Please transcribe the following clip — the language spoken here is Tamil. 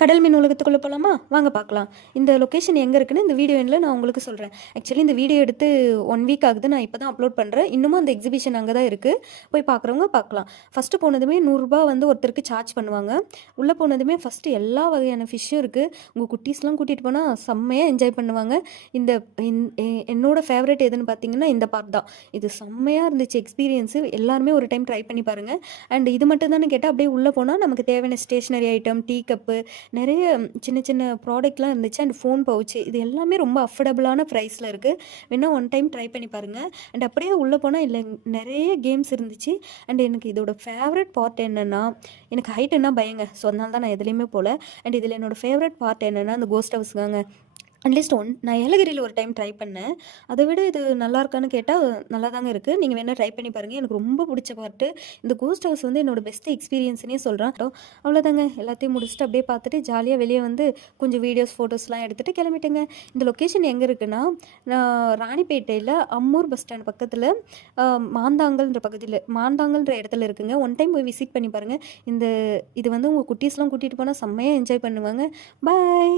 கடல் மீன் உலகத்துக்குள்ளே போகலாமா? வாங்க பார்க்கலாம். இந்த லொக்கேஷன் எங்கே இருக்குன்னு இந்த வீடியோ எண்டில் நான் உங்களுக்கு சொல்கிறேன். ஆக்சுவலி இந்த வீடியோ எடுத்து 1 வீக் ஆகுது. நான் இப்போ தான் அப்லோட் பண்ணுறேன். இன்னமும் அந்த எக்ஸிபிஷன் அங்கே தான் இருக்குது. போய் பார்க்குறவங்க பார்க்கலாம். ஃபஸ்ட்டு போனதுமே ரூ. 100 வந்து ஒருத்தருக்கு சார்ஜ் பண்ணுவாங்க. உள்ளே போனதுமே ஃபஸ்ட்டு எல்லா வகையான ஃபிஷ்ஷும் இருக்குது. உங்கள் குட்டீஸ்லாம் கூட்டிகிட்டு போனால் செம்மையாக என்ஜாய் பண்ணுவாங்க. இந்த என்னோட ஃபேவரட் எதுன்னு பார்த்தீங்கன்னா இந்த பார்க் தான். இது செம்மையாக இருந்துச்சு எக்ஸ்பீரியன்ஸு. எல்லாருமே ஒரு டைம் ட்ரை பண்ணி பாருங்கள். அண்ட் இது மட்டும் தானே கேட்டால் அப்படியே உள்ளே போனால் நமக்கு தேவையான ஸ்டேஷ்னரி ஐட்டம், டீ கப்பு, நிறைய சின்ன சின்ன ப்ராடக்ட்லாம் இருந்துச்சு. அண்ட் ஃபோன் பவுச்சு, இது எல்லாமே ரொம்ப அஃபோர்டபுளான ப்ரைஸில் இருக்குது. வேணால் ஒன் டைம் ட்ரை பண்ணி பாருங்கள். அண்ட் அப்படியே உள்ளே போனால் இல்லை நிறைய கேம்ஸ் இருந்துச்சு. அண்ட் எனக்கு இதோட ஃபேவரட் பார்ட் என்னென்னா, எனக்கு ஹைட்டுன்னா பயங்க. ஸோ அதனால தான் நான் எதுலேயுமே போகல. அண்ட் இதில் என்னோடய ஃபேவரட் பார்ட் என்னென்னா அந்த கோஸ்ட் ஹவுஸ் தாங்க. அட்லீஸ்ட் நான் ஏலகிரியில் ஒரு டைம் ட்ரை பண்ணேன். அதை விட இது நல்லா இருக்கான்னு கேட்டால் நல்லா தாங்க இருக்குது. நீங்கள் வேணால் ட்ரை பண்ணி பாருங்கள். எனக்கு ரொம்ப பிடிச்ச பார்ட்டு இந்த கோஸ்ட் ஹவுஸ் வந்து என்னோடய பெஸ்ட் எக்ஸ்பீரியன்ஸ்னே சொல்கிறேன். அவ்வளோதாங்க. எல்லாத்தையும் முடிச்சுட்டு அப்படியே பார்த்துட்டு ஜாலியாக வெளியே வந்து கொஞ்சம் வீடியோஸ், ஃபோட்டோஸ்லாம் எடுத்துகிட்டு கிளம்பிட்டேங்க. இந்த லொக்கேஷன் எங்கே இருக்குன்னா, நான் ராணிப்பேட்டையில் அம்மூர் பஸ் ஸ்டாண்ட் பக்கத்தில் மாந்தாங்கல்ன்ற இடத்துல இருக்குங்க. ஒன் டைம் போய் விசிட் பண்ணி பாருங்கள். இது வந்து உங்கள் குட்டீஸ்லாம் கூட்டிகிட்டு போனால் செம்மையாக என்ஜாய் பண்ணுவாங்க. பாய்.